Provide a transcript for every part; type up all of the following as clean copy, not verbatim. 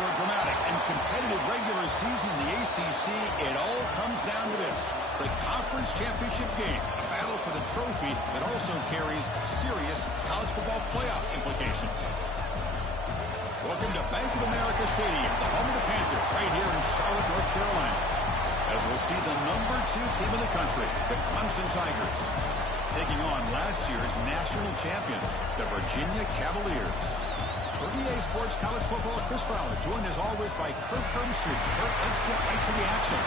After a dramatic and competitive regular season in the ACC, it all comes down to this: the conference championship game, a battle for the trophy that also carries serious college football playoff implications. Welcome to Bank of America Stadium, the home of the Panthers, right here in Charlotte, North Carolina, as we'll see the #2 team in the country, the Clemson Tigers, taking on last year's national champions, the Virginia Cavaliers. For EA Sports College Football, Chris Fowler, joined as always by Kirk Herbstreit. Kirk, let's get right to the action.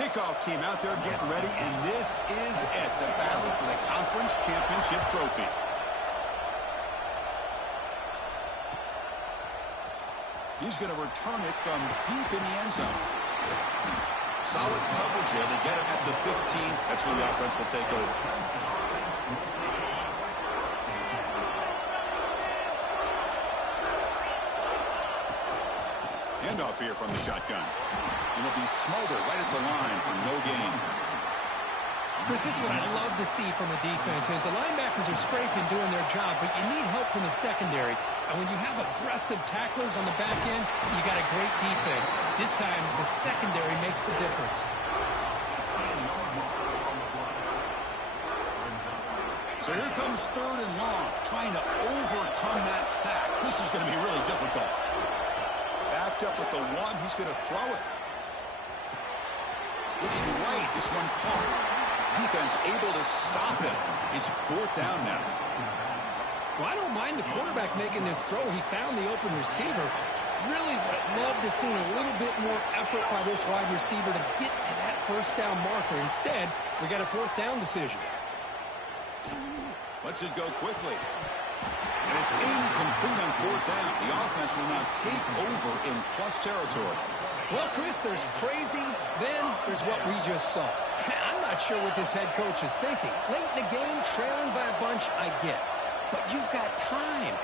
Kickoff team out there getting ready, and this is it, the battle for the conference championship trophy. He's going to return it from deep in the end zone. Solid coverage there. They get him at the 15. That's where the offense will take over. Handoff here from the shotgun. It'll be Smolder right at the line for no gain. Chris, this is what I love to see from a defense is the linebackers are scraping, doing their job, but you need help from the secondary. And when you have aggressive tacklers on the back end, you got a great defense. This time, the secondary makes the difference. So here comes 3rd and long, trying to overcome that sack. This is going to be really difficult. Backed up with the 1, he's going to throw it. Looking right, this one caught. Defense able to stop it. It's 4th down now. Well, I don't mind the quarterback making this throw. He found the open receiver. Really would have loved to see a little bit more effort by this wide receiver to get to that 1st down marker. Instead, we got a 4th down decision. Lets it go quickly. And it's incomplete on 4th down. The offense will now take over in plus territory. Well, Chris, there's crazy, then there's what we just saw. I'm not sure what this head coach is thinking. Late in the game, trailing by a bunch, I get. But you've got time,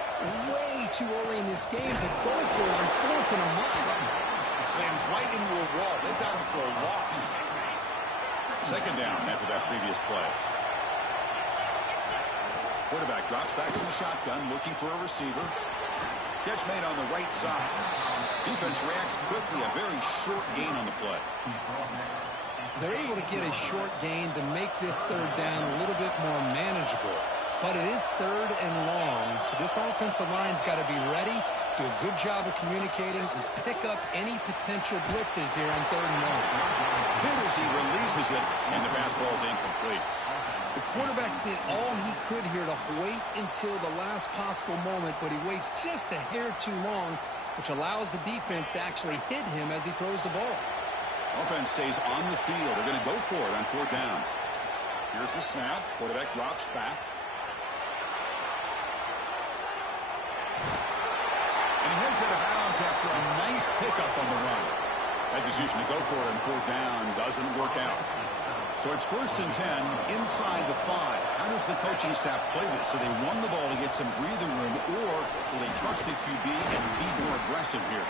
way too early in this game to go for it on 4th and a mile. Slams right into a wall. They've got him for a loss. 2nd down after that previous play. Quarterback drops back in the shotgun, looking for a receiver. Catch made on the right side. Defense reacts quickly, a very short gain on the play. They're able to get a short gain to make this 3rd down a little bit more manageable. But it is 3rd and long, so this offensive line's got to be ready, do a good job of communicating, and pick up any potential blitzes here on 3rd and long. Hit as he releases it, and the pass ball is incomplete. The quarterback did all he could here to wait until the last possible moment, but he waits just a hair too long, which allows the defense to actually hit him as he throws the ball. Offense stays on the field. They're going to go for it on 4th down. Here's the snap. Quarterback drops back. And he heads out of bounds after a nice pickup on the run. That decision to go for it on 4th down doesn't work out. So it's 1st and 10 inside the 5. How does the coaching staff play this? So they won the ball to get some breathing room, or will they trust the QB and be more aggressive here?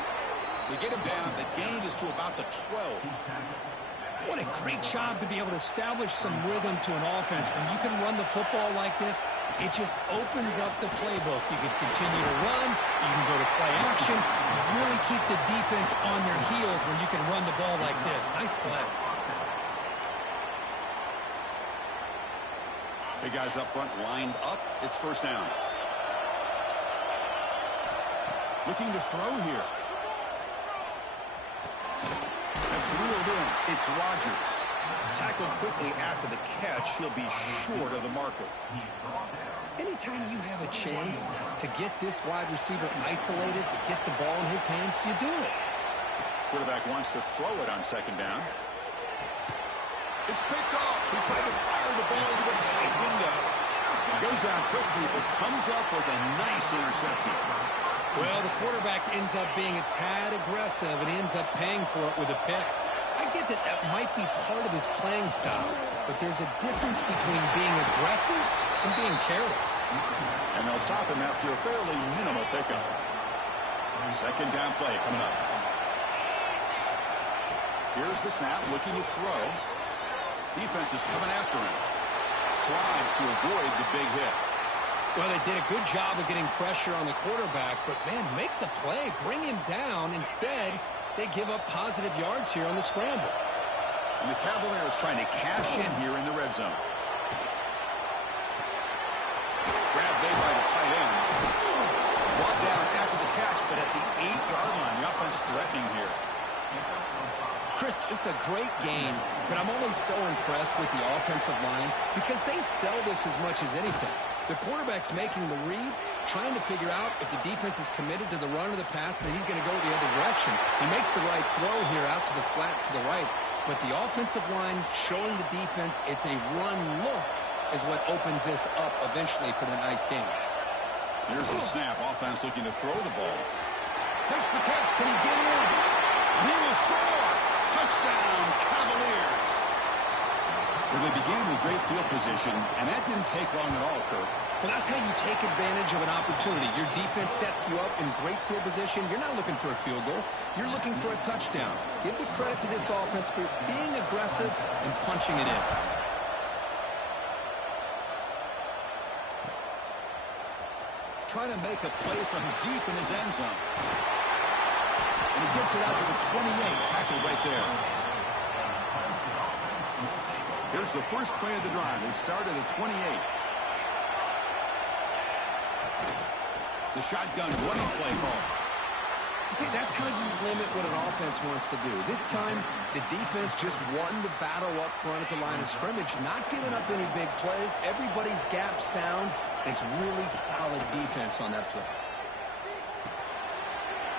They get him down. The gain is to about the 12. What a great job to be able to establish some rhythm to an offense. When you can run the football like this, it just opens up the playbook. You can continue to run. You can go to play action. You really keep the defense on their heels when you can run the ball like this. Nice play. Big guys up front lined up. It's 1st down. Looking to throw here. That's reeled in. It's Rodgers. Tackled quickly after the catch. He'll be short of the marker. Anytime you have a chance to get this wide receiver isolated, to get the ball in his hands, you do it. Quarterback wants to throw it on 2nd down. It's picked off. He tried to fire the ball into a tight window. He goes down quickly, but comes up with a nice interception. Well, the quarterback ends up being a tad aggressive and ends up paying for it with a pick. I get think that that might be part of his playing style, but there's a difference between being aggressive and being careless. And they'll stop him after a fairly minimal pickup. Second down play coming up. Here's the snap, looking to throw. Defense is coming after him. Slides to avoid the big hit. Well, they did a good job of getting pressure on the quarterback, but, man, make the play. Bring him down. Instead, they give up positive yards here on the scramble. And the Cavaliers trying to cash in here in the red zone. Grab made by the tight end. Brought down after the catch, but at the 8-yard line. The offense threatening here. Chris, this is a great game, but I'm always so impressed with the offensive line because they sell this as much as anything. The quarterback's making the read, trying to figure out if the defense is committed to the run or the pass, and then he's going to go the other direction. He makes the right throw here out to the flat to the right, but the offensive line showing the defense it's a run look is what opens this up eventually for the nice game. Here's the snap. Offense looking to throw the ball. Makes the catch. Can he get in? He will score. Touchdown, Cavaliers. Well, they began with great field position, and that didn't take long at all, Kirk. Well, that's how you take advantage of an opportunity. Your defense sets you up in great field position. You're not looking for a field goal. You're looking for a touchdown. Give the credit to this offense for being aggressive and punching it in. Trying to make a play from deep in his end zone. And he gets it out to the 28. Tackle right there. Here's the first play of the drive. They start at the 28. The shotgun running play call. See, that's how you limit what an offense wants to do. This time, the defense just won the battle up front at the line of scrimmage, not giving up any big plays. Everybody's gap sound. It's really solid defense on that play.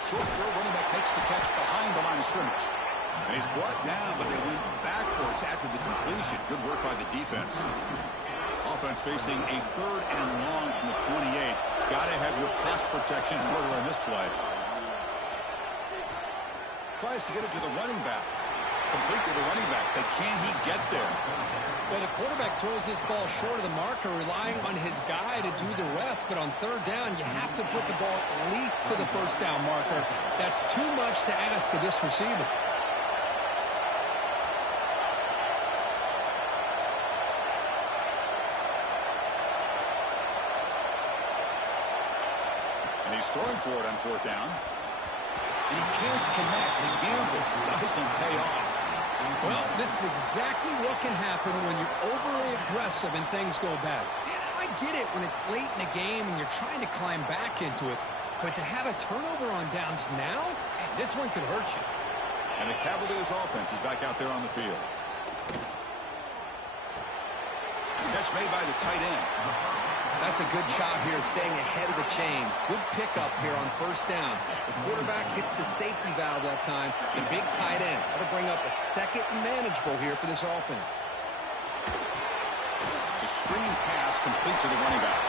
Short throw, running back makes the catch behind the line of scrimmage. And he's brought down, but they went backwards after the completion. Good work by the defense. Offense facing a 3rd and long from the 28. Got to have your pass protection in order on this play. Tries to get it to the running back. Complete with the running back, but can he get there? Well, the quarterback throws this ball short of the marker, relying on his guy to do the rest. But on 3rd down, you have to put the ball at least to the 1st down marker. That's too much to ask of this receiver. And he's throwing for it on 4th down. And he can't connect. The gamble doesn't pay off. Well, this is exactly what can happen when you're overly aggressive and things go bad. And I get it when it's late in the game and you're trying to climb back into it. But to have a turnover on downs now, man, this one could hurt you. And the Cavaliers offense is back out there on the field. Catch made by the tight end. That's a good job here staying ahead of the chains. Good pickup here on 1st down. The quarterback hits the safety valve that time. The big tight end. That'll bring up a 2nd and manageable here for this offense. It's a screen pass complete to the running back.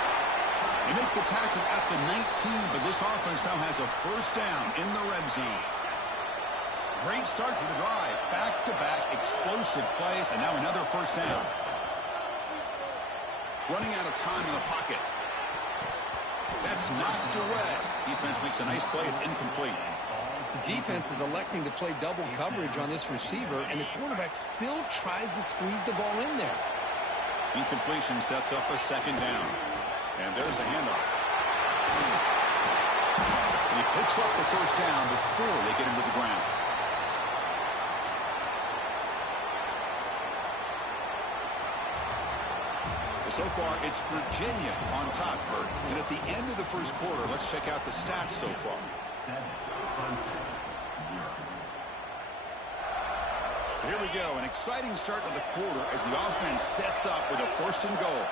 They make the tackle at the 19, but this offense now has a 1st down in the red zone. Great start for the drive. Back-to-back explosive plays, and now another 1st down. Running out of time in the pocket. That's knocked away. Defense makes a nice play. It's incomplete. The defense is electing to play double coverage on this receiver, and the quarterback still tries to squeeze the ball in there. Incompletion sets up a 2nd down. And there's the handoff. And he picks up the 1st down before they get him to the ground. So far, it's Virginia on top, Bert. And at the end of the 1st quarter, let's check out the stats so far. So here we go, an exciting start to the quarter as the offense sets up with a 1st and goal.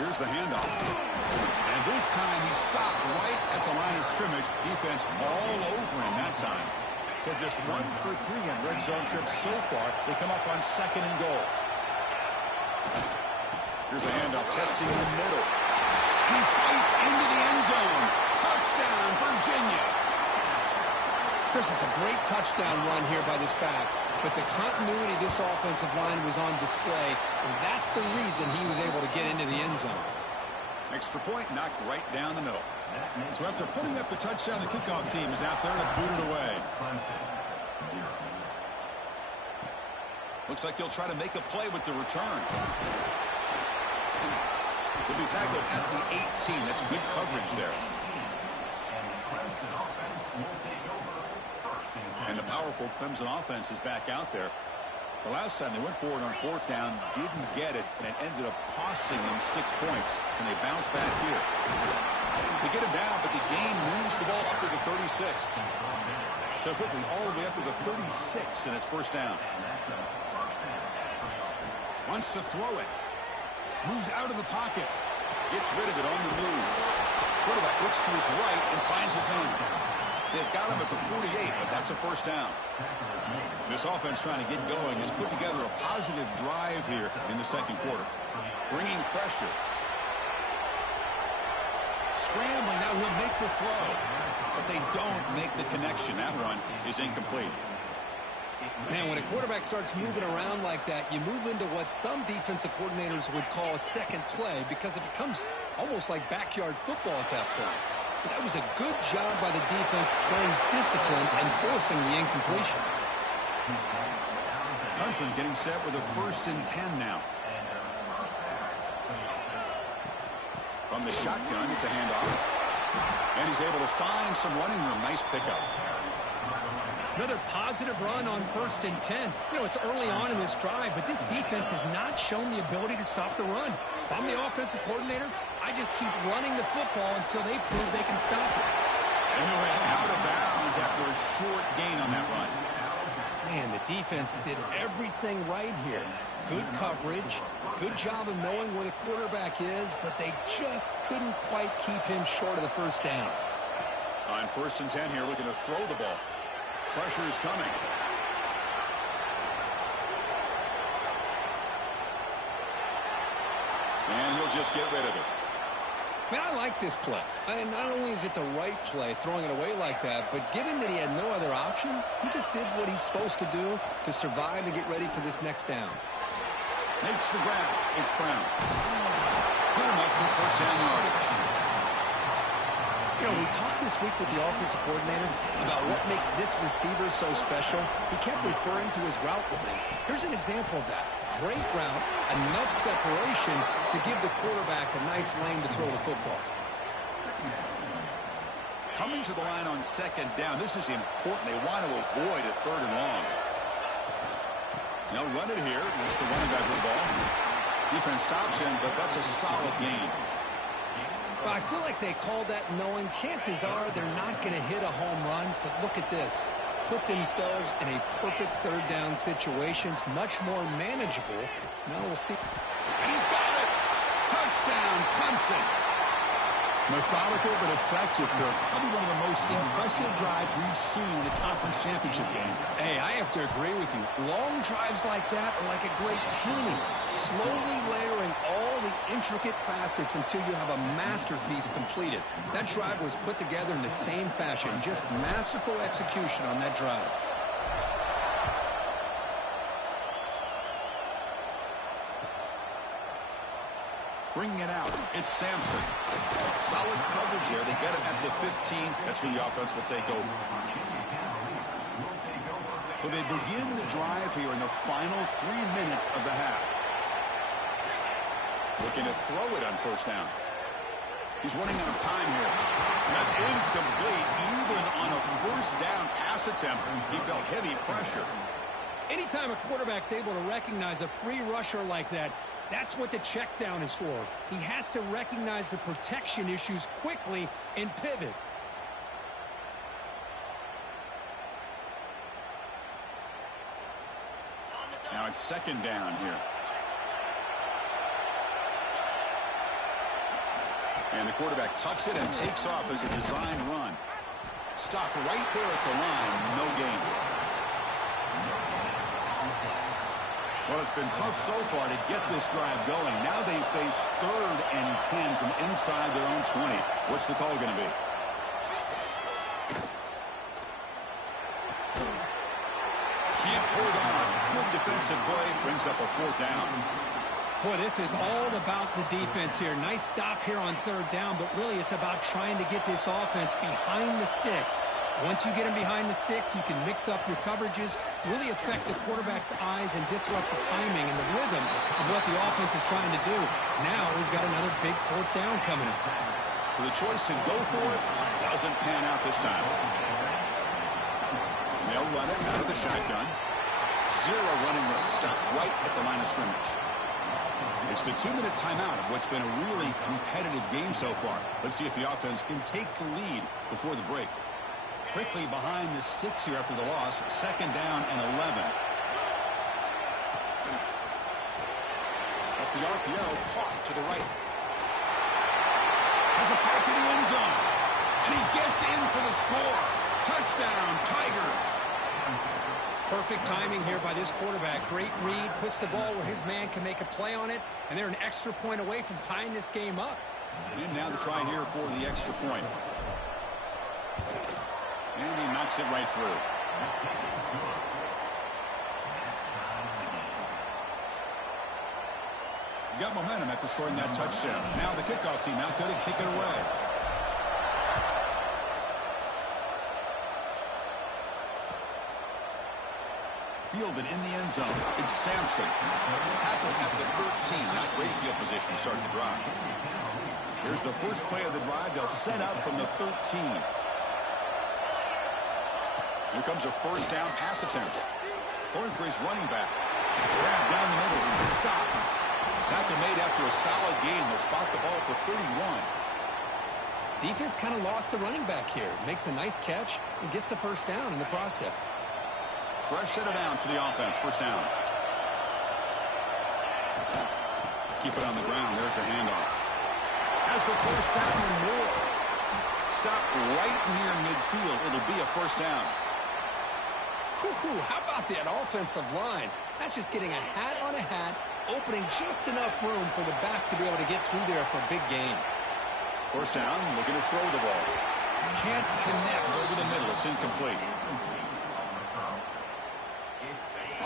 Here's the handoff. And this time he stopped right at the line of scrimmage. Defense all over him that time. So just 1 for 3 on red zone trips so far. They come up on 2nd and goal. Here's a handoff, testing in the middle. He fights into the end zone. Touchdown, Virginia. Chris, it's a great touchdown run here by this back, but the continuity of this offensive line was on display, and that's the reason he was able to get into the end zone. Extra point knocked right down the middle. So after putting up the touchdown, the kickoff team is out there to boot it away. Looks like he'll try to make a play with the return. He'll be tackled at the 18. That's good coverage there. And the powerful Clemson offense is back out there. The last time they went forward on fourth down, didn't get it, and it ended up costing them 6 points. And they bounce back here. They get him down, but the gain moves the ball up to the 36. So quickly, all the way up to the 36, and it's first down. Wants to throw it. Moves out of the pocket. Gets rid of it on the move. Quarterback looks to his right and finds his man. They've got him at the 48, but that's a first down. This offense trying to get going has put together a positive drive here in the second quarter. Bringing pressure. Scrambling, now he'll make the throw. But they don't make the connection. That one is incomplete. Man, when a quarterback starts moving around like that, you move into what some defensive coordinators would call a second play because it becomes almost like backyard football at that point. But that was a good job by the defense playing discipline and forcing the incompletion. Clemson getting set with a 1st and 10 now. From the shotgun, it's a handoff. And he's able to find some running room. Nice pickup. Another positive run on 1st and 10. You know, it's early on in this drive, but this defense has not shown the ability to stop the run. If I'm the offensive coordinator, I just keep running the football until they prove they can stop it. And he went out of bounds after a short gain on that run. Man, the defense did everything right here. Good coverage, good job of knowing where the quarterback is, but they just couldn't quite keep him short of the first down. On 1st and 10 here, looking to throw the ball. Pressure is coming. And he'll just get rid of it. Man, I like this play. And not only is it the right play, throwing it away like that, but given that he had no other option, he just did what he's supposed to do to survive and get ready for this next down. Makes the grab. It's Brown. Put him up for first down yardage. You know, we talked this week with the offensive coordinator about what makes this receiver so special. He kept referring to his route running. Here's an example of that. Great route, enough separation to give the quarterback a nice lane to throw the football. Coming to the line on 2nd down. This is important. They want to avoid a 3rd and long. They'll run it here. That's the running back with the ball. Defense stops him, but that's a solid gain. Well, I feel like they called that knowing chances are they're not going to hit a home run, but look at this. Put themselves in a perfect 3rd down situation. It's much more manageable. Now we'll see. And he's got it. Touchdown, Clemson. Methodical but effective, Kirk. Probably one of the most impressive drives we've seen in the conference championship game. Hey, I have to agree with you. Long drives like that are like a great painting. Slowly layering all the intricate facets until you have a masterpiece completed. That drive was put together in the same fashion. Just masterful execution on that drive. Bringing it out, it's Sampson. Solid coverage here. They get it at the 15. That's where the offense will take over. So they begin the drive here in the final 3 minutes of the half. Looking to throw it on 1st down. He's running out of time here. And that's incomplete. Even on a 1st down pass attempt, he felt heavy pressure. Anytime a quarterback's able to recognize a free rusher like that, that's what the check down is for. He has to recognize the protection issues quickly and pivot. Now it's 2nd down here. And the quarterback tucks it and takes off as a design run. Stopped right there at the line. No gain. Well, it's been tough so far to get this drive going. Now they face 3rd and 10 from inside their own 20. What's the call going to be? defensive play brings up a 4th down. Boy, this is all about the defense here. Nice stop here on 3rd down, but really it's about trying to get this offense behind the sticks. Once you get them behind the sticks, you can mix up your coverages, really affect the quarterback's eyes and disrupt the timing and the rhythm of what the offense is trying to do. Now we've got another big 4th down coming up. So the choice to go for it doesn't pan out this time. They'll run it out of the shotgun. 0 running room. Stop right at the line of scrimmage. It's the 2-minute timeout of what's been a really competitive game so far. Let's see if the offense can take the lead before the break. Quickly behind the sticks here after the loss. 2nd down and 11. Off the RPO, caught to the right. Has a pass to the end zone. And he gets in for the score. Touchdown, Tigers. Perfect timing here by this quarterback. Great read, puts the ball where his man can make a play on it, and they're an extra point away from tying this game up. And now the try here for the extra point. And he knocks it right through. Got momentum after scoring that touchdown. Now the kickoff team out there to kick it away. Fielded in the end zone. It's Sampson. Tackled at the 13. Not great field position to start the drive. Here's the first play of the drive. They'll set up from the 13. Here comes a 1st down pass attempt. Going for his running back. Grab down the middle. And stop. Tackle made after a solid game. They'll spot the ball for 31. Defense kind of lost the running back here. Makes a nice catch and gets the 1st down in the process. Fresh set of downs for the offense. 1st down. Keep it on the ground. There's the handoff. Has the 1st down and more. Stop right near midfield. It'll be a 1st down. Whew, how about that offensive line? That's just getting a hat on a hat, opening just enough room for the back to be able to get through there for a big gain. 1st down, looking to throw the ball. Can't connect over the middle. It's incomplete.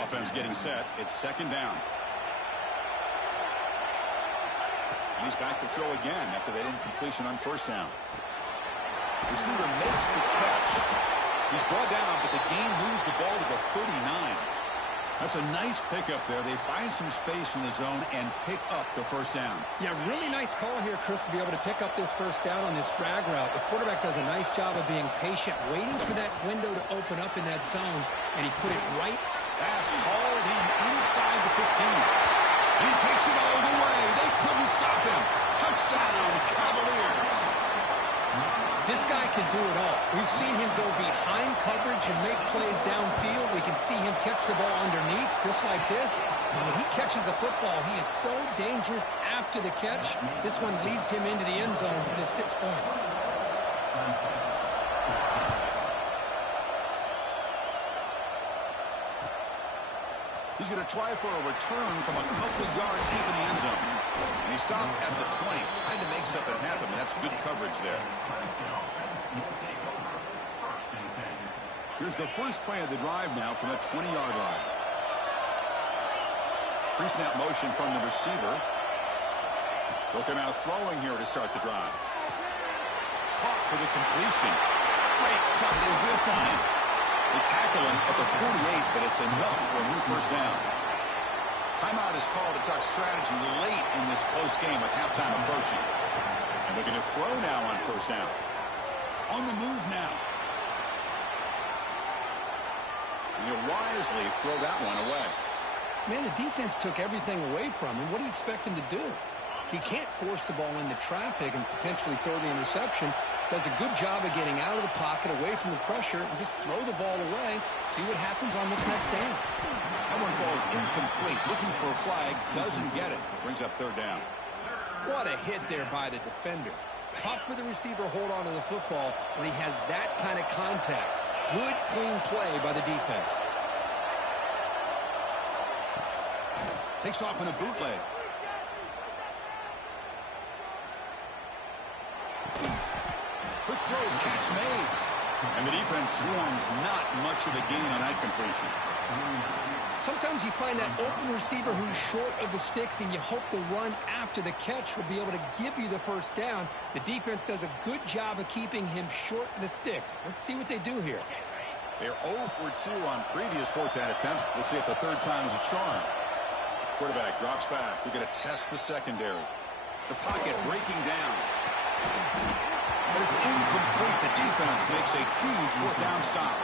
Offense getting set. It's 2nd down. And he's back to throw again after that incompletion on 1st down. Receiver makes the catch. He's brought down, but the game moves the ball to the 39. That's a nice pickup there. They find some space in the zone and pick up the 1st down. Yeah, really nice call here, Chris, to be able to pick up this 1st down on this drag route. The quarterback does a nice job of being patient, waiting for that window to open up in that zone, and he put it right. Pass hauled in inside the 15. And he takes it all the way. They couldn't stop him. Touchdown, Cavaliers. This guy can do it all. We've seen him go behind coverage and make plays downfield. We can see him catch the ball underneath, just like this. And when he catches a football, he is so dangerous after the catch. This one leads him into the end zone for the 6 points. He's going to try for a return from a couple of yards deep in the end zone. And he stopped at the 20, trying to make something happen. That's good coverage there. Here's the first play of the drive now from the 20-yard line. Pre-snap motion from the receiver. Looking out throwing here to start the drive. Caught for the completion. Great cut. They whiff on him. They tackle him at the 48, but it's enough for a new 1st down. Timeout is called to talk strategy late in this close game with halftime approaching. And looking to throw now on 1st down. On the move now. And he'll wisely throw that one away. Man, the defense took everything away from him. What do you expect him to do? He can't force the ball into traffic and potentially throw the interception. Does a good job of getting out of the pocket, away from the pressure, and just throw the ball away. See what happens on this next down. That one falls incomplete. Looking for a flag. Doesn't get it. Brings up 3rd down. What a hit there by the defender. Tough for the receiver to hold on to the football when he has that kind of contact. Good, clean play by the defense. Takes off in a bootleg. Quick throw, catch made. And the defense swarms not much of a gain on that completion. Sometimes you find that open receiver who's short of the sticks, and you hope the run after the catch will be able to give you the first down. The defense does a good job of keeping him short of the sticks. Let's see what they do here. They're 0 for 2 on previous fourth down attempts. We'll see if the third time is a charm. Quarterback drops back. We're going to test the secondary. The pocket breaking down. But it's incomplete. The defense makes a huge fourth down stop.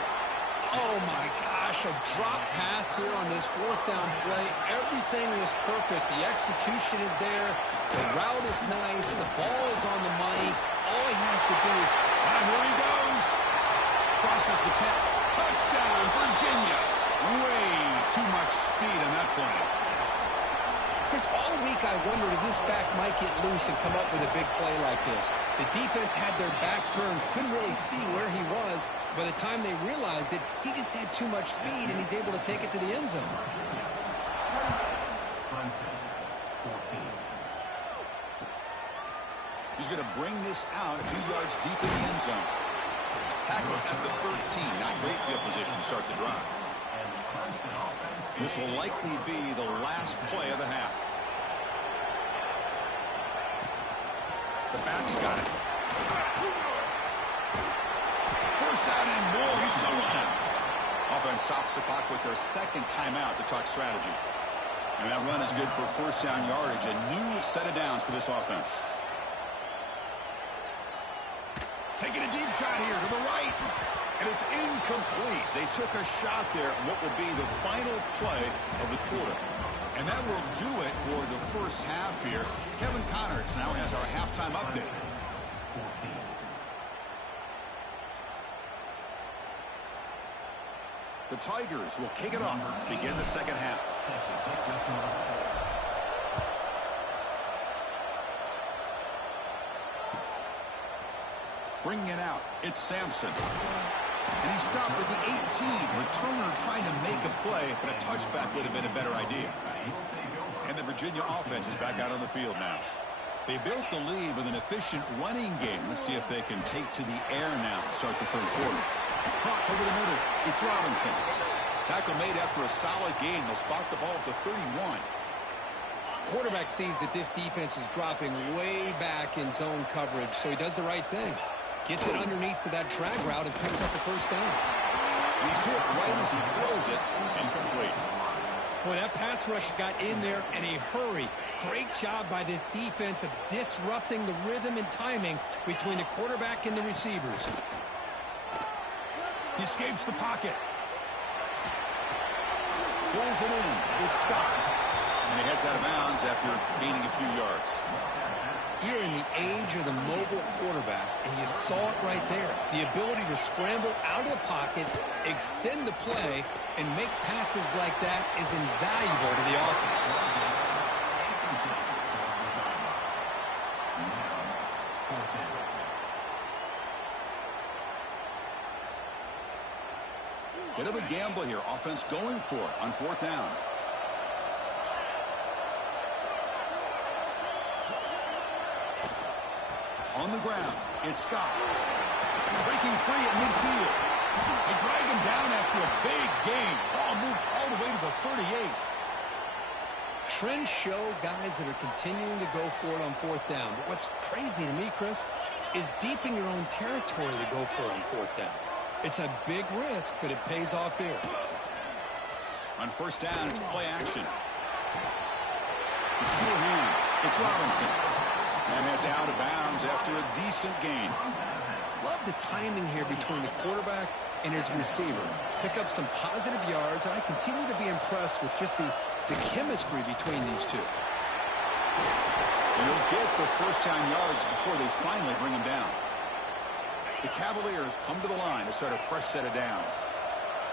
Oh, my gosh, a drop pass here on this fourth down play. Everything was perfect. The execution is there. The route is nice. The ball is on the money. All he has to do is... And here he goes. Crosses the 10. Touchdown, Virginia. Way too much speed on that play. Chris, all week I wondered if this back might get loose and come up with a big play like this. The defense had their back turned, couldn't really see where he was. By the time they realized it, he just had too much speed, and he's able to take it to the end zone. He's going to bring this out a few yards deep in the end zone. Tackle at the 13. Not great field position to start the drive. This will likely be the last play of the half. The back's got it. First down and more. He's still running. Offense stops the clock with their second timeout to talk strategy. And that run is good for first down yardage. A new set of downs for this offense. Taking a deep shot here to the right. And it's incomplete. They took a shot there on what will be the final play of the quarter. And that will do it for the first half here. Kevin Connors now has our halftime update. The Tigers will kick it off to begin the second half. Bringing it out, it's Sampson. And he stopped with the 18. Returner trying to make a play, but a touchback would have been a better idea. And the Virginia offense is back out on the field now. They built the lead with an efficient running game. Let's see if they can take to the air now to start the third quarter. Caught over the middle. It's Robinson. Tackle made after a solid gain. They'll spot the ball at the 31. Quarterback sees that this defense is dropping way back in zone coverage, so he does the right thing. Gets it underneath to that drag route and picks up the first down. And he's hit right as he throws it. Incomplete. Boy, that pass rush got in there in a hurry. Great job by this defense of disrupting the rhythm and timing between the quarterback and the receivers. He escapes the pocket. Pulls it in. It's Scott. And he heads out of bounds after gaining a few yards. You're in the age of the mobile quarterback, and you saw it right there. The ability to scramble out of the pocket, extend the play, and make passes like that is invaluable to the offense. Bit of a gamble here. Offense going for it on fourth down. On the ground, it's Scott. Breaking free at midfield. They drag him down after a big gain. Ball moved all the way to the 38. Trends show guys that are continuing to go for it on fourth down. But what's crazy to me, Chris, is deep in your own territory to go for it on fourth down. It's a big risk, but it pays off here. On first down, it's play action. The sure hands. It's Robinson. And heads out of bounds after a decent gain. Love the timing here between the quarterback and his receiver. Pick up some positive yards, and I continue to be impressed with just the chemistry between these two. You'll get the first down yards before they finally bring him down. The Cavaliers come to the line to start a fresh set of downs.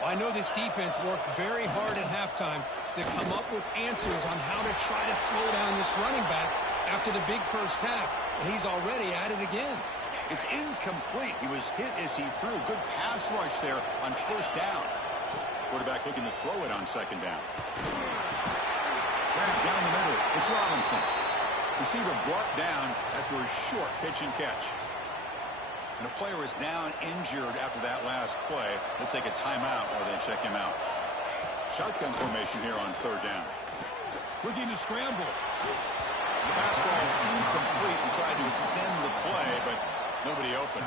I know this defense worked very hard at halftime to come up with answers on how to try to slow down this running back after the big first half, and he's already at it again. It's incomplete. He was hit as he threw. Good pass rush there on first down. Quarterback looking to throw it on second down. Right down the middle, it's Robinson. Receiver brought down after a short pitch and catch. When a player is down injured after that last play, they'll take a timeout or they check him out. Shotgun formation here on third down. Looking to scramble. The pass ball is incomplete and tried to extend the play, but nobody open.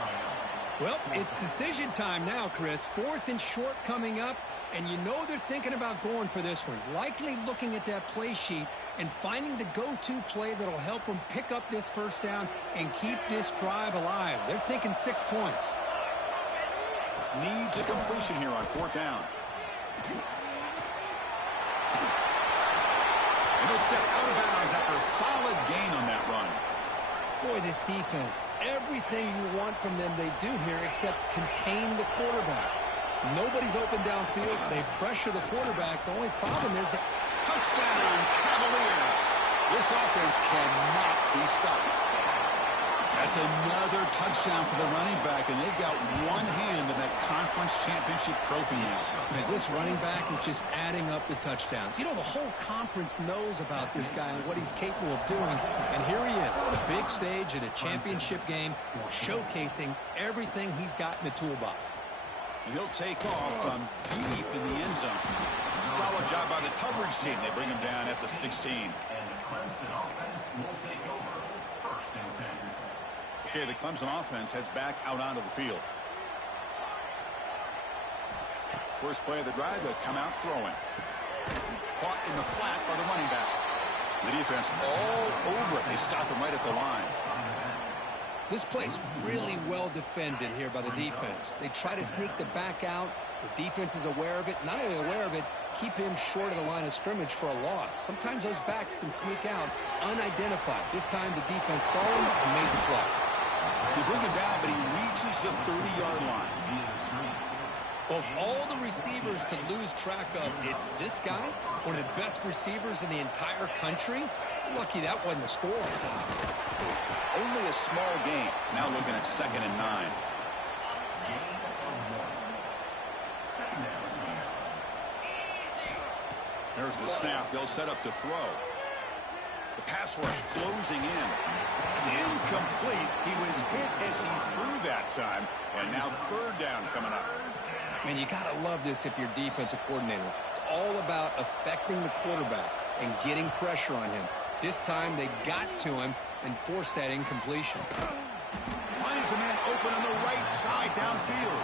Well, it's decision time now, Chris. 4th and short coming up, and you know they're thinking about going for this one. Likely looking at that play sheet and finding the go-to play that'll help them pick up this first down and keep this drive alive. They're thinking 6 points. Needs a completion here on 4th down. And he'll step out of bounds after a solid gain on that run. Boy, this defense, everything you want from them they do here except contain the quarterback. Nobody's open downfield. They pressure the quarterback. The only problem is that... Touchdown, Cavaliers. This offense cannot be stopped. That's another touchdown for the running back, and they've got one hand in that conference championship trophy now. Man, this running back is just adding up the touchdowns. You know, the whole conference knows about this guy and what he's capable of doing, and here he is, the big stage in a championship game, showcasing everything he's got in the toolbox. He'll take off from deep in the end zone. Solid job by the coverage team. They bring him down at the 16. And the Clemson offense will take over 1st and 10. Okay, the Clemson offense heads back out onto the field. First play of the drive, they'll come out throwing. Caught in the flat by the running back. The defense all over it. They stop him right at the line. This play's really well defended here by the defense. They try to sneak the back out. The defense is aware of it. Not only aware of it, keep him short of the line of scrimmage for a loss. Sometimes those backs can sneak out unidentified. This time the defense saw him and made the play. They bring him down, but he reaches the 30-yard line. Of all the receivers to lose track of, it's this guy, one of the best receivers in the entire country. Lucky that wasn't a score. Only a small gain. Now looking at 2nd and 9. There's the snap. They'll set up to throw. The pass rush closing in. It's incomplete. He was hit as he threw that time. And now 3rd down coming up. Man, you got to love this if you're defensive coordinator. It's all about affecting the quarterback and getting pressure on him. This time they got to him and forced that incompletion. Finds a man open on the right side downfield.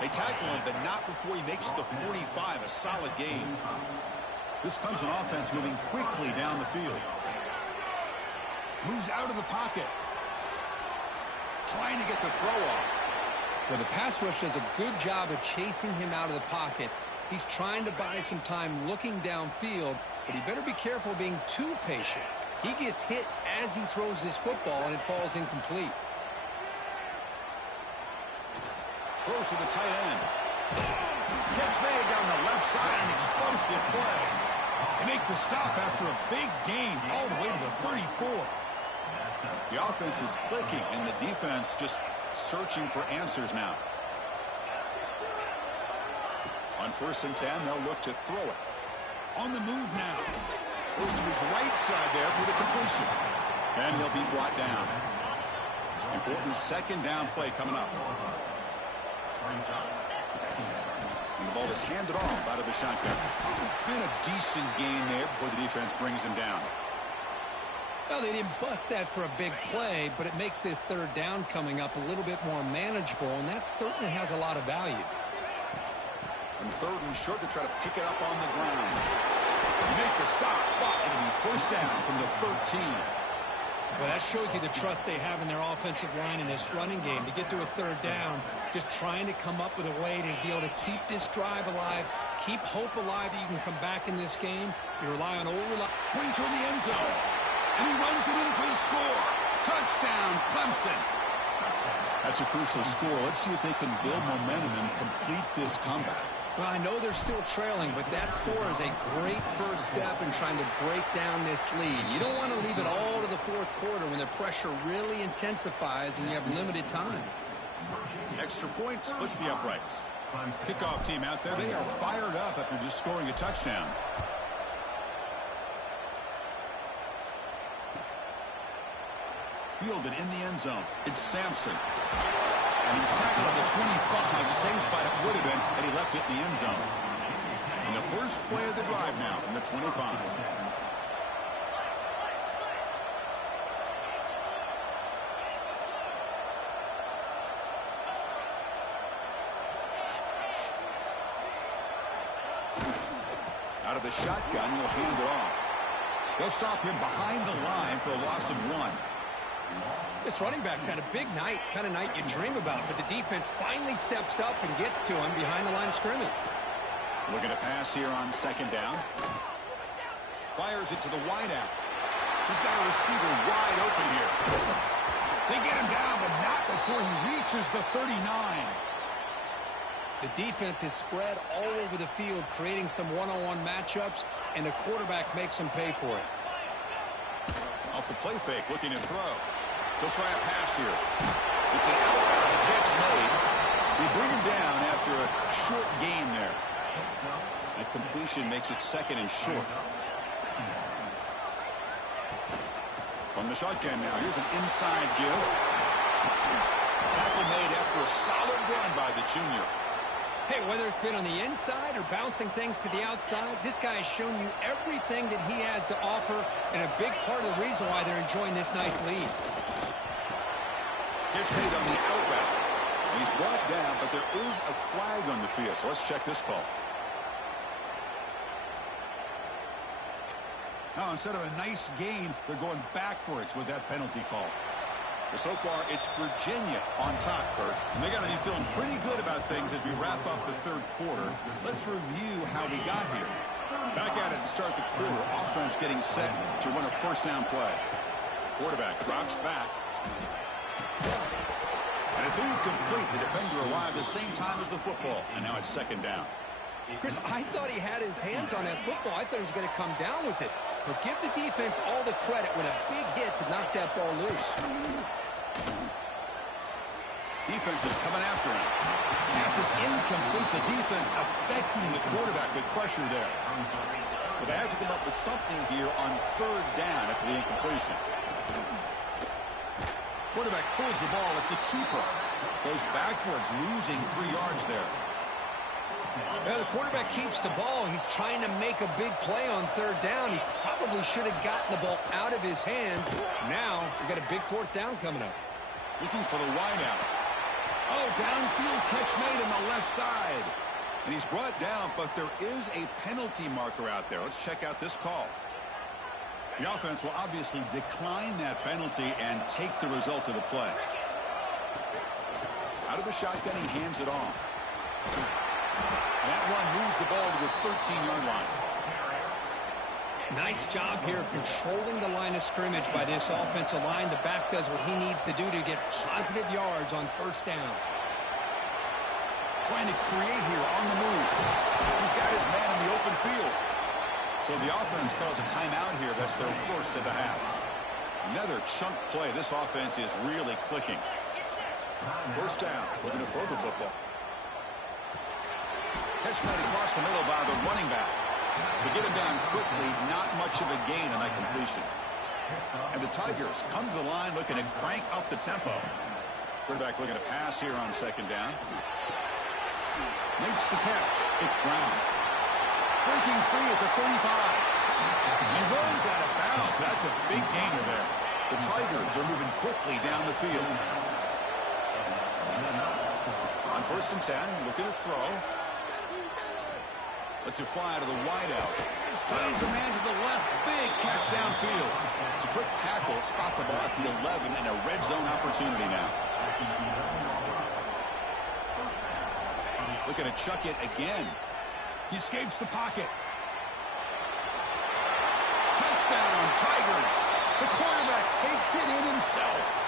They tackle him, but not before he makes the 45, a solid gain. This Clemson offense moving quickly down the field. Moves out of the pocket. Trying to get the throw off. Well, the pass rush does a good job of chasing him out of the pocket. He's trying to buy some time looking downfield, but he better be careful being too patient. He gets hit as he throws this football, and it falls incomplete. Throws to the tight end. Catch made down the left side, an explosive play. They make the stop after a big gain all the way to the 34. The offense is clicking, and the defense just searching for answers now. On 1st and 10, they'll look to throw it. On the move now. Goes to his right side there for the completion. And he'll be brought down. Important 2nd down play coming up. And the ball is handed off out of the shotgun. And a decent gain there before the defense brings him down. Well, they didn't bust that for a big play, but it makes this 3rd down coming up a little bit more manageable, and that certainly has a lot of value. On 3rd and short, they try to pick it up on the ground. They make the stop, but it'll be 1st down from the 13. Well, that shows you the trust they have in their offensive line in this running game. To get to a 3rd down, just trying to come up with a way to be able to keep this drive alive, keep hope alive that you can come back in this game. You rely on Point toward the end zone. And he runs it in for the score. Touchdown, Clemson. That's a crucial score. Let's see if they can build momentum and complete this comeback. Well, I know they're still trailing, but that score is a great first step in trying to break down this lead. You don't want to leave it all to the 4th quarter when the pressure really intensifies and you have limited time. Extra point splits the uprights. Kickoff team out there, they are fired up after just scoring a touchdown. fielded in the end zone. It's Sampson. And he's tackled at the 25. Same spot it would have been had he left it in the end zone. And the first play of the drive now from the 25. Out of the shotgun, he'll hand it off. They'll stop him behind the line for a loss of 1. This running back's had a big night, kind of night you dream about, but the defense finally steps up and gets to him behind the line of scrimmage. Looking to pass here on second down. Fires it to the wideout. He's got a receiver wide open here. They get him down, but not before he reaches the 39. The defense is spread all over the field, creating some one-on-one matchups, and the quarterback makes them pay for it. Off the play fake, looking to throw. He'll try a pass here. It's an out catch made. They bring him down after a short gain there. That completion makes it second and short. On the shotgun now, here's an inside give. Tackle made after a solid run by the junior. Hey, whether it's been on the inside or bouncing things to the outside, this guy has shown you everything that he has to offer, and a big part of the reason why they're enjoying this nice lead. Gets made on the out route. He's brought down, but there is a flag on the field, so let's check this call. Now, instead of a nice gain, they're going backwards with that penalty call. But so far, it's Virginia on top, Kurt. And they got to be feeling pretty good about things as we wrap up the third quarter. Let's review how we got here. Back at it to start the quarter. Offense getting set to run a first down play. Quarterback drops back. And it's incomplete. The defender arrived the same time as the football. And now it's second down. Chris, I thought he had his hands on that football. I thought he was going to come down with it. But give the defense all the credit with a big hit to knock that ball loose. Defense is coming after him. Pass is incomplete. The defense affecting the quarterback with pressure there. So they have to come up with something here on third down after the incompletion. Quarterback pulls the ball. It's a keeper. Goes backwards, losing 3 yards there. Now the quarterback keeps the ball. He's trying to make a big play on third down. He probably should have gotten the ball out of his hands. Now we got a big fourth down coming up. Looking for the wideout. Oh, downfield catch made on the left side. And he's brought down, but there is a penalty marker out there. Let's check out this call. The offense will obviously decline that penalty and take the result of the play. Out of the shotgun, he hands it off. That one moves the ball to the 13-yard line. Nice job here of controlling the line of scrimmage by this offensive line. The back does what he needs to do to get positive yards on first down. Trying to create here on the move. He's got his man in the open field. So the offense calls a timeout here. That's their first of the half. Another chunk play. This offense is really clicking. First down. Looking to throw the football. Catch made across the middle by the running back. To get him down quickly, not much of a gain on that completion. And the Tigers come to the line looking to crank up the tempo. Quarterback looking to pass here on second down. Makes the catch. It's Brown. Breaking free at the 35. He runs out of bounds. That's a big gainer there. The Tigers are moving quickly down the field. On first and 10, looking to throw. Lets it fly to the wideout. Finds a man to the left. Big catch downfield. It's a quick tackle. Spot the ball at the 11 and a red zone opportunity now. Looking to chuck it again. He escapes the pocket. Touchdown, Tigers. The quarterback takes it in himself.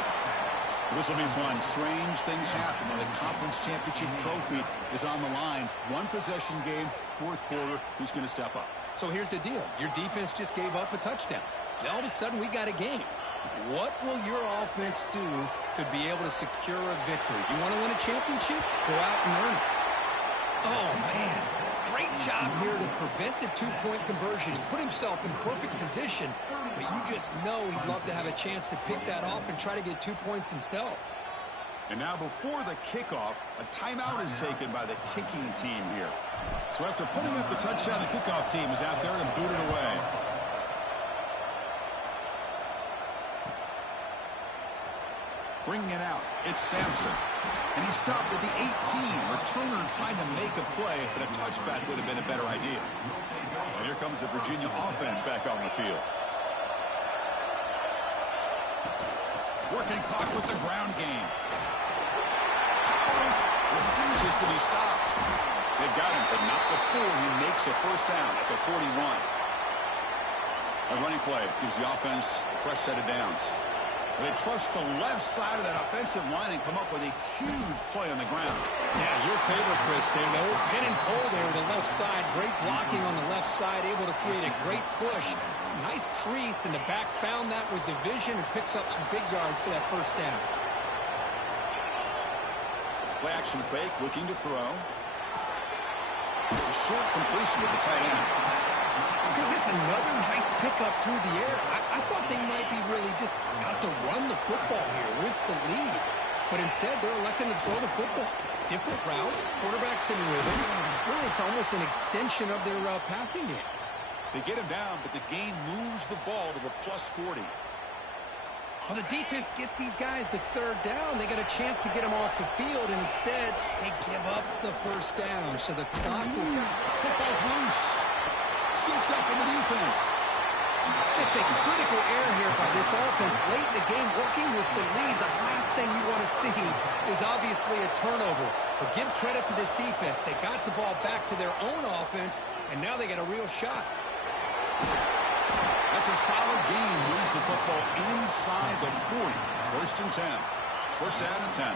This will be fun. Strange things happen when the conference championship trophy is on the line. One possession game, fourth quarter. Who's going to step up? So here's the deal. Your defense just gave up a touchdown. Now all of a sudden we got a game. What will your offense do to be able to secure a victory? You want to win a championship? Go out and earn it. Oh, man. great job here to prevent the two-point conversion. He put himself in perfect position, but you just know he'd love to have a chance to pick that off and try to get 2 points himself. And now before the kickoff, a timeout is taken by the kicking team here. So after putting up the touchdown, the kickoff team is out there and booted away. Bringing it out, it's Sampson. And he stopped at the 18. Returner trying to make a play, but a touchback would have been a better idea. And here comes the Virginia offense back on the field. Working clock with the ground game. Powell refuses to be stopped. They got him, but not before he makes a first down at the 41. A running play gives the offense a fresh set of downs. They trust the left side of that offensive line and come up with a huge play on the ground. Yeah, your favorite, Chris, there. The old pin and pull there, the left side. Great blocking on the left side, able to create a great push. Nice crease, and the back found that with the vision and picks up some big yards for that first down. Play action fake, looking to throw. A short completion with the tight end. Because it's another nice pickup through the air. I thought they might be really just out to run the football here with the lead. But instead, they're electing to throw the football. Different routes, quarterbacks in rhythm. Really, it's almost an extension of their passing game. They get him down, but the game moves the ball to the plus 40. Well, the defense gets these guys to third down. They got a chance to get them off the field, and instead, they give up the first down. So the clock will... Football's loose. Scooped up in the defense. Just a critical error here by this offense late in the game, working with the lead. The last thing you want to see is obviously a turnover. But give credit to this defense. They got the ball back to their own offense, and now they got a real shot. That's a solid game. Moves the football inside the 40. First and 10. First down and 10.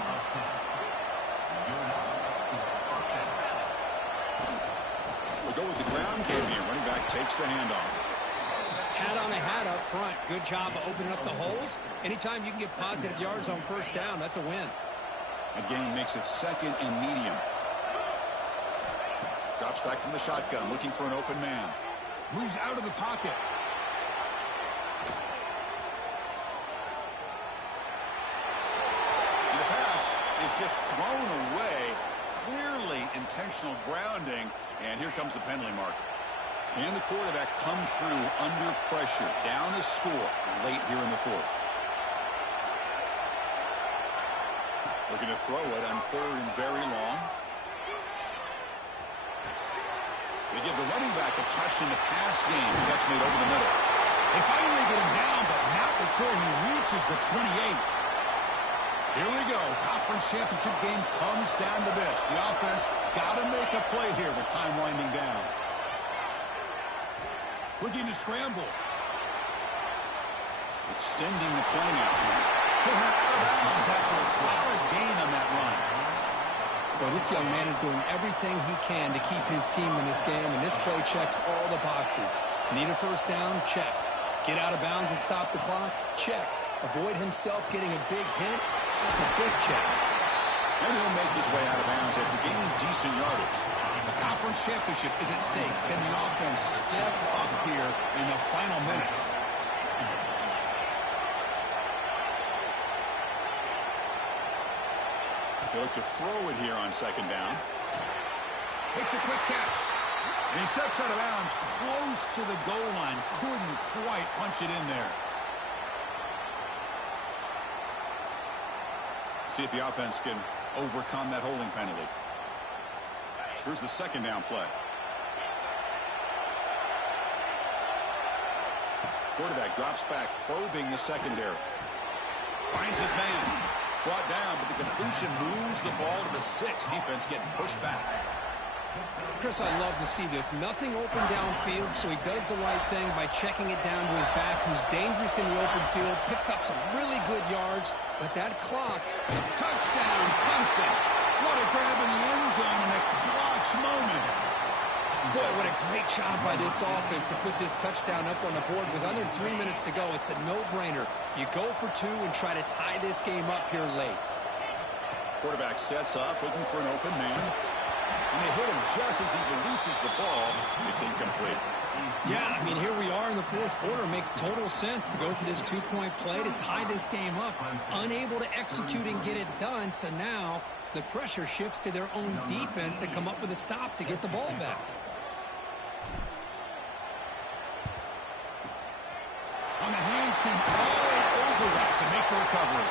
We'll go with the ground game here. Running back takes the handoff. Hat on a hat up front. Good job of opening up the holes. Anytime you can get positive yards on first down, that's a win. Again, makes it second and medium. Drops back from the shotgun, looking for an open man. Moves out of the pocket. And the pass is just thrown away. Clearly intentional grounding. And here comes the penalty mark. Can the quarterback come through under pressure? Down a score late here in the fourth. Looking to throw it on third and very long. They give the running back a touch in the pass game. Catch made over the middle. They finally get him down, but not before he reaches the 28. Here we go. Conference championship game comes down to this. The offense got to make a play here with time winding down. Looking to scramble. Extending the play now. He'll head out of bounds after a solid gain on that run. Well, this young man is doing everything he can to keep his team in this game, and this play checks all the boxes. Need a first down? Check. Get out of bounds and stop the clock? Check. Avoid himself getting a big hit? That's a big check. And he'll make his way out of bounds after gaining decent yardage. The conference championship is at stake. Can the offense step up here in the final minutes? They look to throw it here on second down. Makes a quick catch. And he steps out of bounds close to the goal line. Couldn't quite punch it in there. See if the offense can overcome that holding penalty. Here's the second down play. Quarterback drops back, probing the secondary. Finds his man. Brought down, but the completion moves the ball to the 6. Defense getting pushed back. Chris, I love to see this. Nothing open downfield, so he does the right thing by checking it down to his back, who's dangerous in the open field, picks up some really good yards, but that clock... Touchdown, Clemson. What a grab in the end zone in a clutch moment. Boy, what a great job by this offense to put this touchdown up on the board with under 3 minutes to go. It's a no-brainer. You go for 2 and try to tie this game up here late. Quarterback sets up, looking for an open man. He and they hit him just as he releases the ball. It's incomplete. Yeah, I mean, here we are in the fourth quarter. It makes total sense to go for this two-point play to tie this game up. Unable to execute and get it done, so now the pressure shifts to their own defense to come up with a stop to get the ball back. On the hand seam, all over that to make the recovery.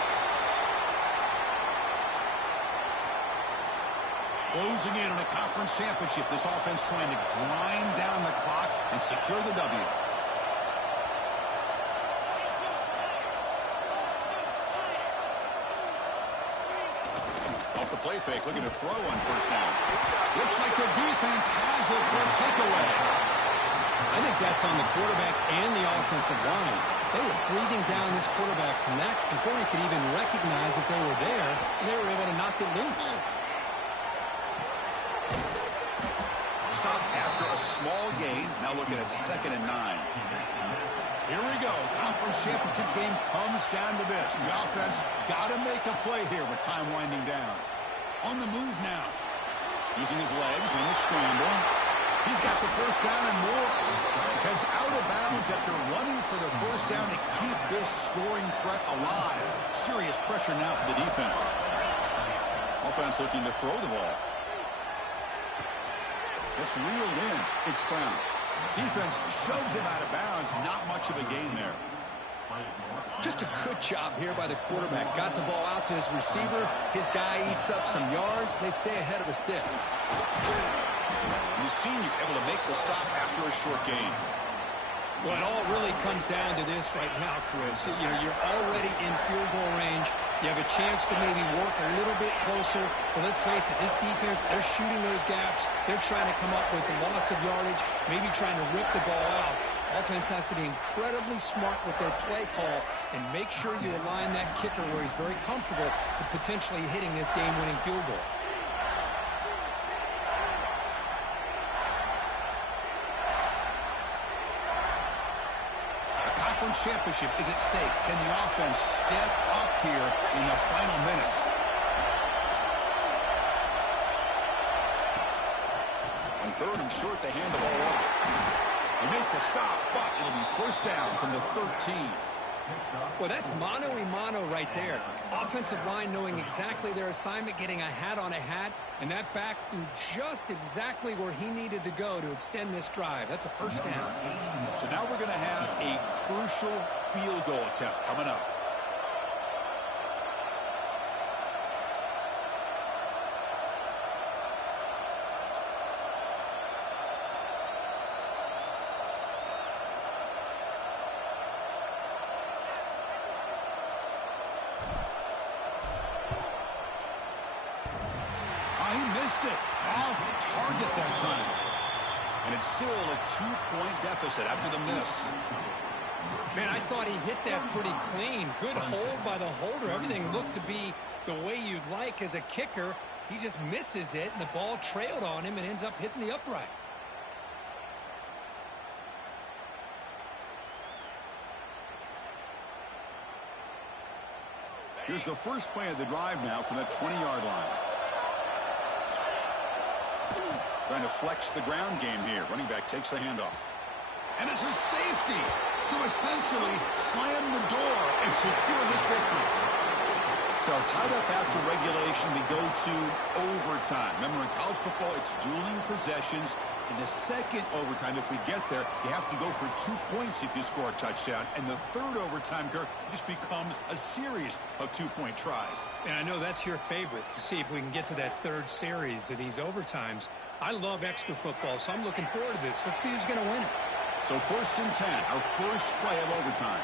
Closing in on a conference championship, this offense trying to grind down the clock and secure the W. Off the play fake, looking to throw on first down. Looks like the defense has it for a takeaway. I think that's on the quarterback and the offensive line. They were breathing down this quarterback's neck before he could even recognize that they were there, and they were able to knock it loose. Stop after a small gain. Now looking at 2nd and 9. Here we go. Conference championship game comes down to this. The offense got to make a play here with time winding down. On the move now. Using his legs on the scramble. He's got the first down and more. Heads out of bounds after running for the first down to keep this scoring threat alive. Serious pressure now for the defense. Offense looking to throw the ball. It's reeled in. It's Brown. Defense shoves him out of bounds. Not much of a gain there. Just a good job here by the quarterback. Got the ball out to his receiver. His guy eats up some yards. They stay ahead of the sticks. The senior able to make the stop after a short gain. Well, it all really comes down to this right now, Chris. You know, you're already in field goal range. You have a chance to maybe work a little bit closer. But let's face it, this defense, they're shooting those gaps. They're trying to come up with a loss of yardage, maybe trying to rip the ball out. Offense has to be incredibly smart with their play call and make sure you align that kicker where he's very comfortable to potentially hitting this game-winning field goal. Conference championship is at stake. Can the offense step up here in the final minutes? On 3rd and short, they hand the ball off. They make the stop, but it'll be first down from the 13. Well, that's mano-a-mano right there. Offensive line knowing exactly their assignment, getting a hat on a hat, and that back threw just exactly where he needed to go to extend this drive. That's a first down. So now we're going to have a crucial field goal attempt coming up. He missed it. Off target that time. And it's still a 2-point deficit after the miss. Man, I thought he hit that pretty clean. Good hold by the holder. Everything looked to be the way you'd like as a kicker. He just misses it, and the ball trailed on him and ends up hitting the upright. Here's the first play of the drive now from the 20-yard line. Trying to flex the ground game here. Running back takes the handoff. And it's a safety to essentially slam the door and secure this victory. So tied up after regulation, we go to overtime. Remember, in college football, it's dueling possessions. In the second overtime, if we get there, you have to go for 2 points if you score a touchdown. And the third overtime, Kirk, just becomes a series of 2-point tries. And I know that's your favorite, to see if we can get to that third series of these overtimes. I love extra football, so I'm looking forward to this. Let's see who's going to win it. So 1st and 10, our first play of overtime.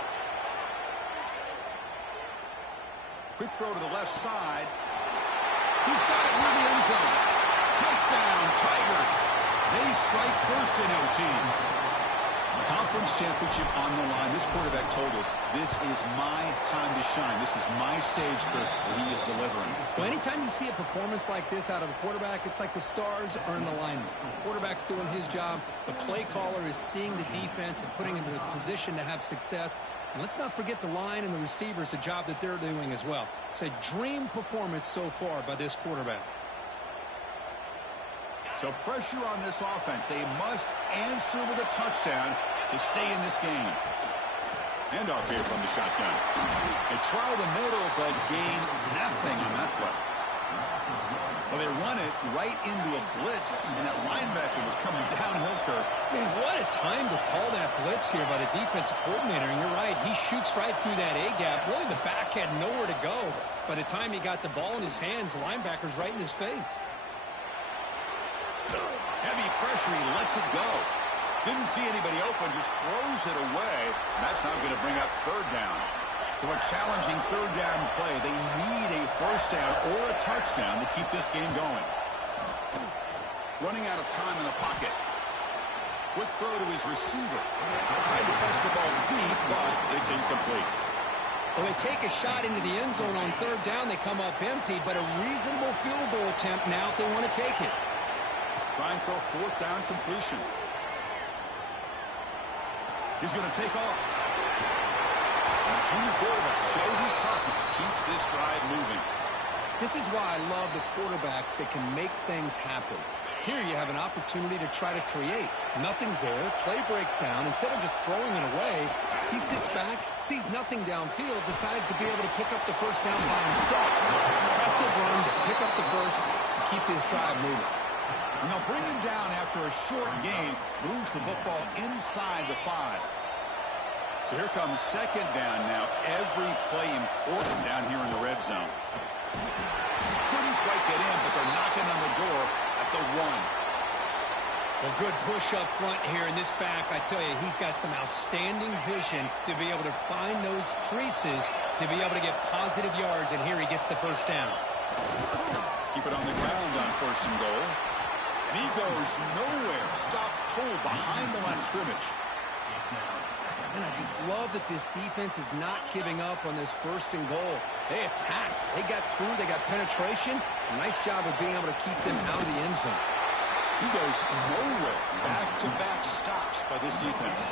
Quick throw to the left side. He's got it near the end zone. Touchdown, Tigers. They strike first in OT. Conference championship on the line. This quarterback told us, this is my time to shine. This is my stage, Kirk, that he is delivering. Well, anytime you see a performance like this out of a quarterback, it's like the stars are in alignment. The quarterback's doing his job. The play caller is seeing the defense and putting him in a position to have success. And let's not forget the line and the receivers, the job that they're doing as well. It's a dream performance so far by this quarterback. So pressure on this offense. They must answer with a touchdown to stay in this game. Handoff here from the shotgun. They try the middle, but gain nothing on that play. Well, they run it right into a blitz, and that linebacker was coming downhill, Kirk. Man, what a time to call that blitz here by the defensive coordinator. And you're right, he shoots right through that A-gap. Really, the back had nowhere to go. By the time he got the ball in his hands, the linebacker's right in his face. Heavy pressure, he lets it go. Didn't see anybody open, just throws it away. And that's now going to bring up third down. So a challenging third down play. They need a first down or a touchdown to keep this game going. Running out of time in the pocket. Quick throw to his receiver. Tried to press the ball deep, but it's incomplete. Well, they take a shot into the end zone on third down. They come up empty, but a reasonable field goal attempt now if they want to take it. Trying for a fourth down completion. He's going to take off. And the junior quarterback shows his toughness, keeps this drive moving. This is why I love the quarterbacks that can make things happen. Here you have an opportunity to try to create. Nothing's there. Play breaks down. Instead of just throwing it away, he sits back, sees nothing downfield, decides to be able to pick up the first down by himself. Impressive run to pick up the first and keep his drive moving. And they'll bring him down after a short gain, moves the football inside the 5. So here comes second down now. Every play important down here in the red zone. Couldn't quite get in, but they're knocking on the door at the 1. Well, good push up front here in this back. I tell you, he's got some outstanding vision to be able to find those creases, to be able to get positive yards, and here he gets the first down. Keep it on the ground on first and goal. And he goes nowhere. Stopped cold behind the line of scrimmage. And I just love that this defense is not giving up on this first and goal. They attacked. They got through. They got penetration. A nice job of being able to keep them out of the end zone. He goes nowhere. Back-to-back stops by this defense.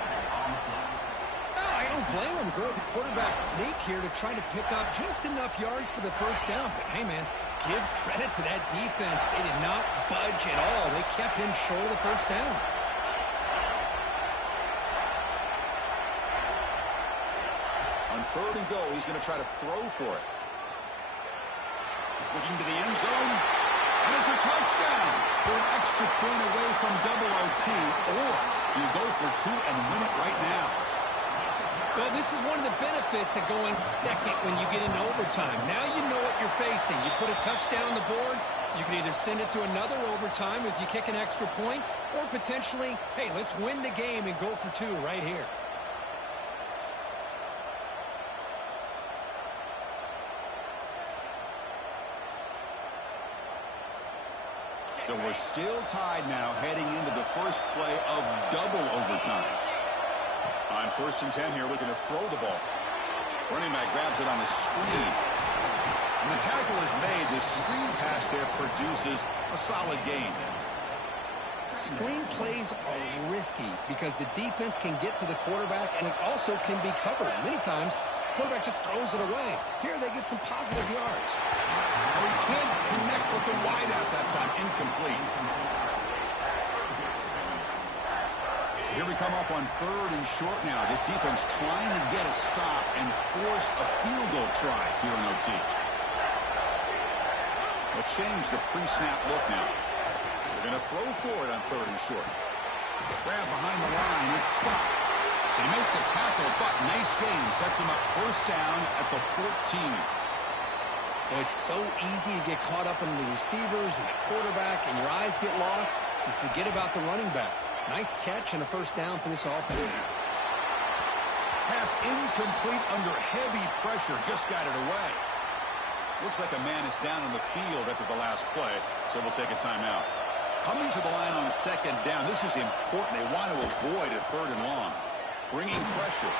I don't blame him. Go with the quarterback sneak here to try to pick up just enough yards for the first down. But, hey, man, give credit to that defense. They did not budge at all. They kept him short of the first down. On third and goal, he's going to try to throw for it. Looking to the end zone. And it's a touchdown. For an extra point away from double OT. Or you go for 2 and win it right now. Well, this is one of the benefits of going second when you get into overtime. Now you know what you're facing. You put a touchdown on the board, you can either send it to another overtime if you kick an extra point, or potentially, hey, let's win the game and go for 2 right here. So we're still tied now heading into the first play of double overtime. On first and 10 here, looking to throw the ball. Running back grabs it on a screen. And the tackle is made. The screen pass there produces a solid gain. Screen plays are risky because the defense can get to the quarterback and it also can be covered. Many times, quarterback just throws it away. Here they get some positive yards. Well, he can't connect with the wideout that time. Incomplete. So here we come up on third and short now. This defense trying to get a stop and force a field goal try here in OT. They'll change the pre-snap look now. They're going to throw for it on third and short. Grab behind the line. It's Scott. They make the tackle, but nice game. Sets him up first down at the 14. Well, it's so easy to get caught up in the receivers and the quarterback, and your eyes get lost. You forget about the running back. Nice catch and a first down for this offense. Pass incomplete under heavy pressure. Just got it away. Looks like a man is down on the field after the last play, so we'll take a timeout. Coming to the line on second down, this is important. They want to avoid a third and long. Bringing pressure.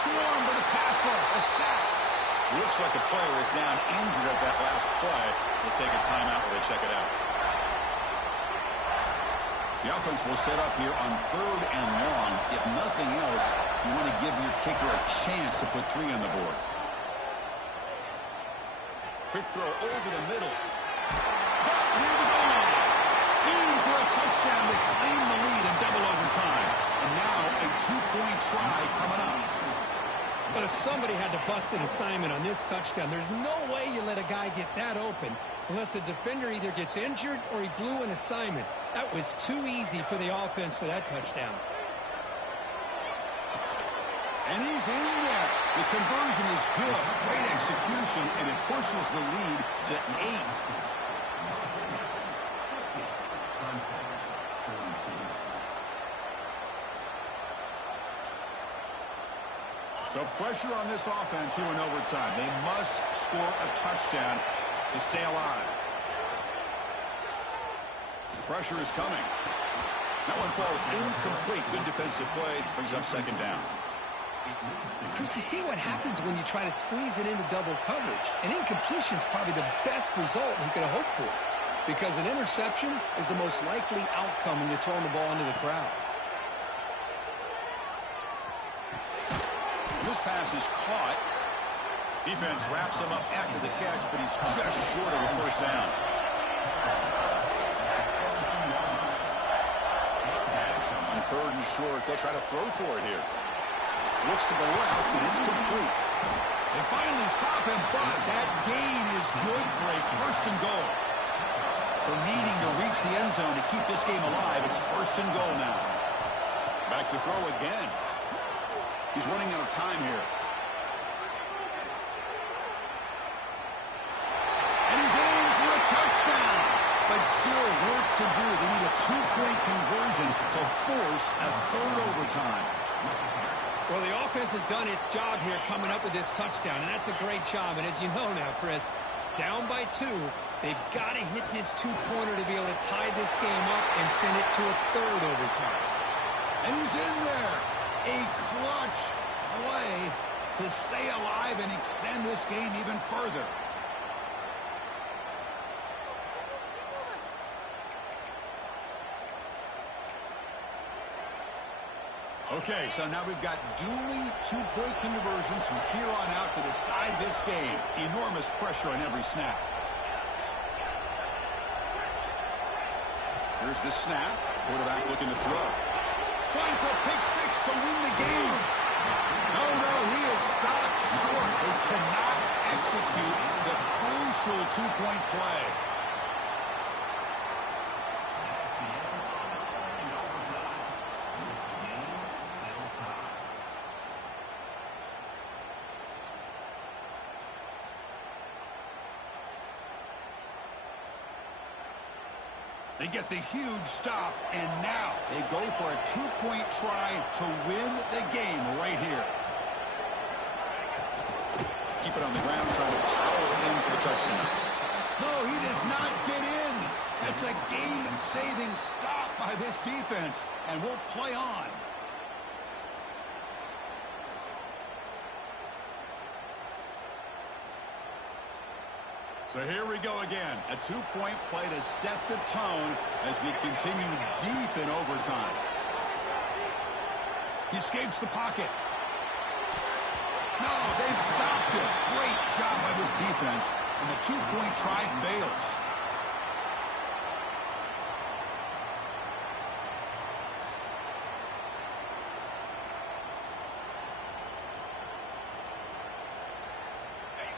Swarm by the pass rush. A sack. Looks like the player is down injured at that last play. We'll take a timeout while they check it out. The offense will set up here on third and long. If nothing else, you want to give your kicker a chance to put 3 on the board. Quick throw over the middle. Caught near the goal line. in for a touchdown to claim the lead in double overtime. And now a 2-point try coming up. But if somebody had to bust an assignment on this touchdown, there's no way you let a guy get that open unless the defender either gets injured or he blew an assignment. That was too easy for the offense for that touchdown. And he's in there. The conversion is good. Great execution, and it pushes the lead to 8. So pressure on this offense here in overtime. They must score a touchdown to stay alive. Pressure is coming. That one falls incomplete. Good defensive play. Brings up second down. Chris, you see what happens when you try to squeeze it into double coverage. An incompletion is probably the best result you could have hoped for, because an interception is the most likely outcome when you're throwing the ball into the crowd. This pass is caught. Defense wraps him up after the catch, but he's just short of a first down. On 3rd and short, they'll try to throw for it here. Looks to the left, and it's complete. They finally stop him, but that gain is good for a 1st and goal. So needing to reach the end zone to keep this game alive, it's 1st and goal now. Back to throw again. He's running out of time here. And he's in for a touchdown. But still work to do. They need a 2-point conversion to force a 3rd overtime. Well, the offense has done its job here coming up with this touchdown, and that's a great job. And as you know now, Chris, down by 2, they've got to hit this 2-pointer to be able to tie this game up and send it to a 3rd overtime. And he's in there. A clutch play to stay alive and extend this game even further. Okay, so now we've got dueling 2-point conversions from here on out to decide this game. Enormous pressure on every snap. Here's the snap. Quarterback looking to throw. Trying for pick 6 to win the game. No, he is stopped short. They cannot execute the crucial 2-point play. They get the huge stop, and now they go for a 2-point try to win the game right here. Keep it on the ground, trying to power in for the touchdown. No, he does not get in. That's a game-saving stop by this defense, and we'll play on. So here we go again. A 2-point play to set the tone as we continue deep in overtime. He escapes the pocket. No, they've stopped him. Great job by this defense. And the 2-point try fails.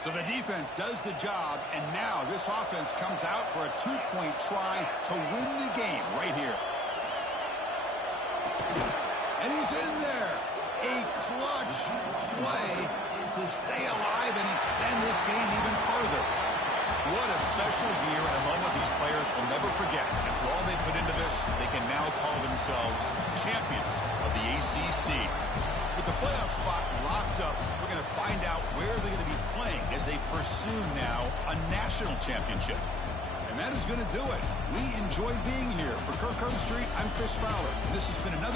So the defense does the job, and now this offense comes out for a 2-point try to win the game right here. And he's in there. A clutch play to stay alive and extend this game even further. What a special year and a moment these players will never forget. After all they put into this, they can now call themselves champions of the ACC. With the playoff spot locked up, we're going to find out where they're going to be playing as they pursue now a national championship. And that is going to do it. We enjoyed being here. For Kirk Herbstreit, I'm Chris Fowler. And this has been another...